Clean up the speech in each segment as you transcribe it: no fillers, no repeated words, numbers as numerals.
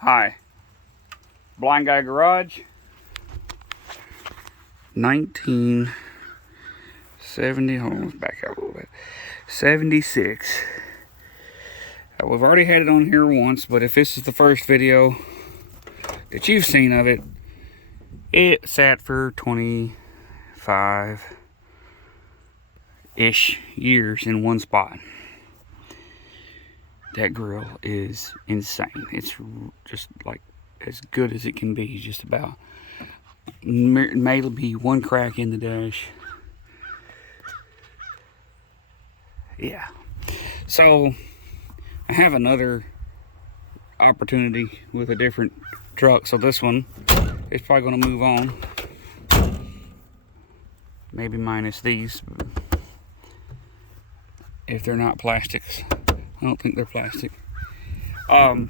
Hi. Blind Guy Garage. 1970. Hold on, let's back up a little bit. 76. We've already had it on here once, but if this is the first video that you've seen of it, it sat for 25-ish years in one spot. That grill is insane. It's just like as good as it can be, just about. Maybe one crack in the dash. Yeah. So I have another opportunity with a different truck. So this one is probably going to move on. Maybe minus these, if they're not plastics. I don't think they're plastic. But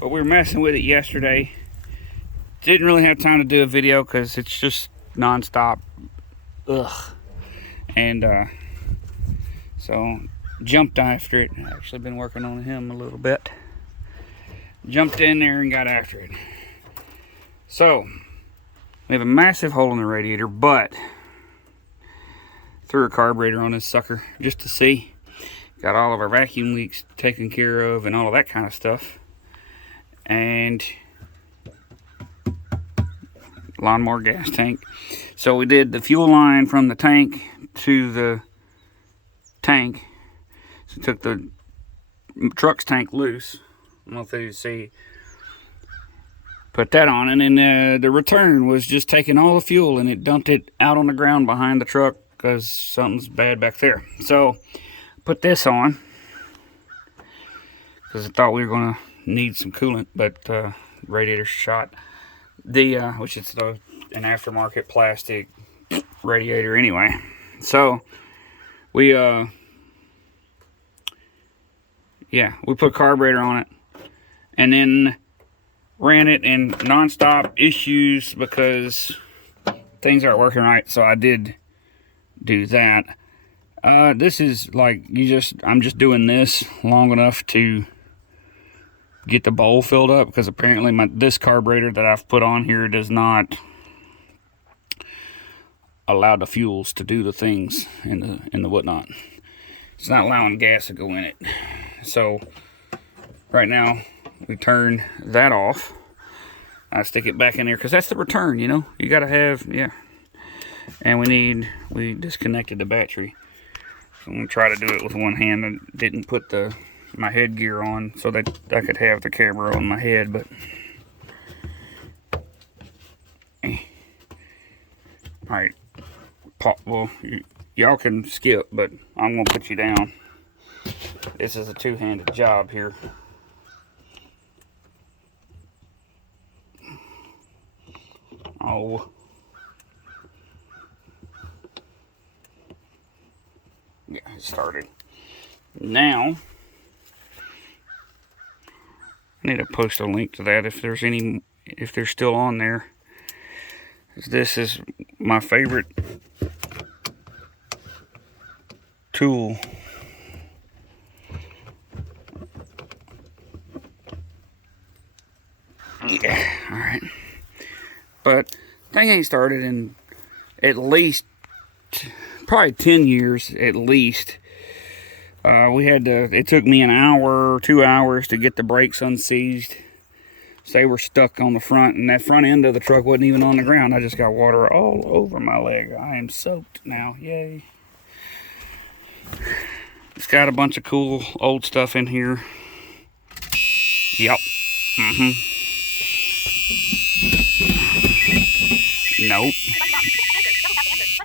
we were messing with it yesterday. Didn't really have time to do a video because it's just non-stop. Ugh. And so jumped after it. I've actually been working on him a little bit. Jumped in there and got after it. So we have a massive hole in the radiator, but threw a carburetor on this sucker just to see. Got all of our vacuum leaks taken care of and all of that kind of stuff. And lawnmower gas tank. So we did the fuel line from the tank to the tank. So took the truck's tank loose. I don't know if you see. Put that on, and then the return was just taking all the fuel and it dumped it out on the ground behind the truck because something's bad back there. So put this on because I thought we were going to need some coolant, but radiator shot. Which is an aftermarket plastic radiator anyway. So we put carburetor on it and then ran it in non-stop issues because things aren't working right. So I did do that. This is like I'm just doing this long enough to get the bowl filled up because apparently this carburetor that I've put on here does not allow the fuels to do the things in the whatnot. It's not allowing gas to go in it. So right now we turn that off. I stick it back in there because that's the return, you know. You gotta have, yeah. And we disconnected the battery. So I'm gonna try to do it with one hand. I didn't put my headgear on so that I could have the camera on my head, but alright, well, y'all can skip, but I'm gonna put you down. This is a two-handed job here. Oh, yeah, it started. Now I need to post a link to that if they're still on there. This is my favorite tool. Yeah, all right. But thing ain't started in at least probably 10 years at least. It took me an hour, 2 hours to get the brakes unseized. So they were stuck on the front, and that front end of the truck wasn't even on the ground. I just got water all over my leg. I am soaked now, yay. It's got a bunch of cool old stuff in here. Yep. Nope.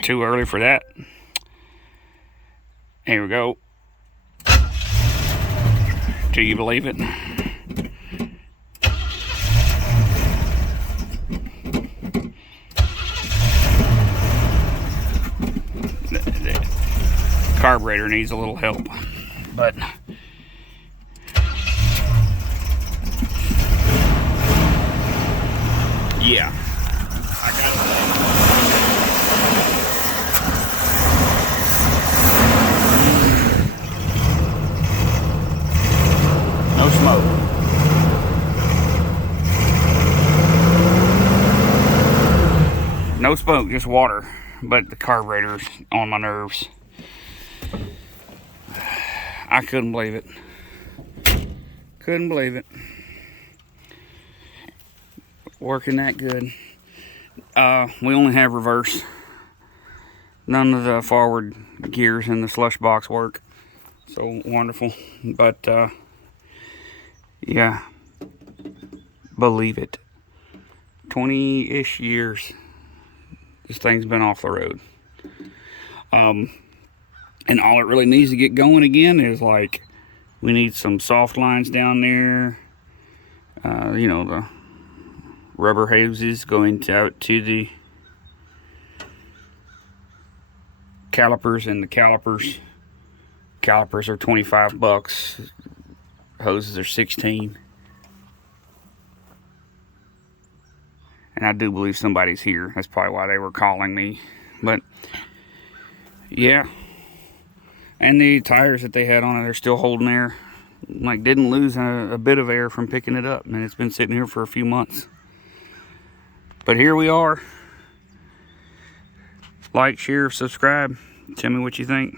Too early for that. Here we go. Do you believe it? The carburetor needs a little help, but yeah, I got it. No smoke. No smoke, just water. But the carburetor's on my nerves. I couldn't believe it. Couldn't believe it. Working that good. We only have reverse. None of the forward gears in the slush box work. So wonderful. But yeah, believe it. 20-ish years this thing's been off the road. And all it really needs to get going again is, like, we need some soft lines down there. You know, the rubber hoses going out to the calipers, and the calipers are 25 bucks. Hoses are 16. And I do believe somebody's here. That's probably why they were calling me. But yeah. And the tires that they had on it are still holding air. Like, didn't lose a bit of air from picking it up. And it's been sitting here for a few months. But here we are. Like, share, subscribe. Tell me what you think.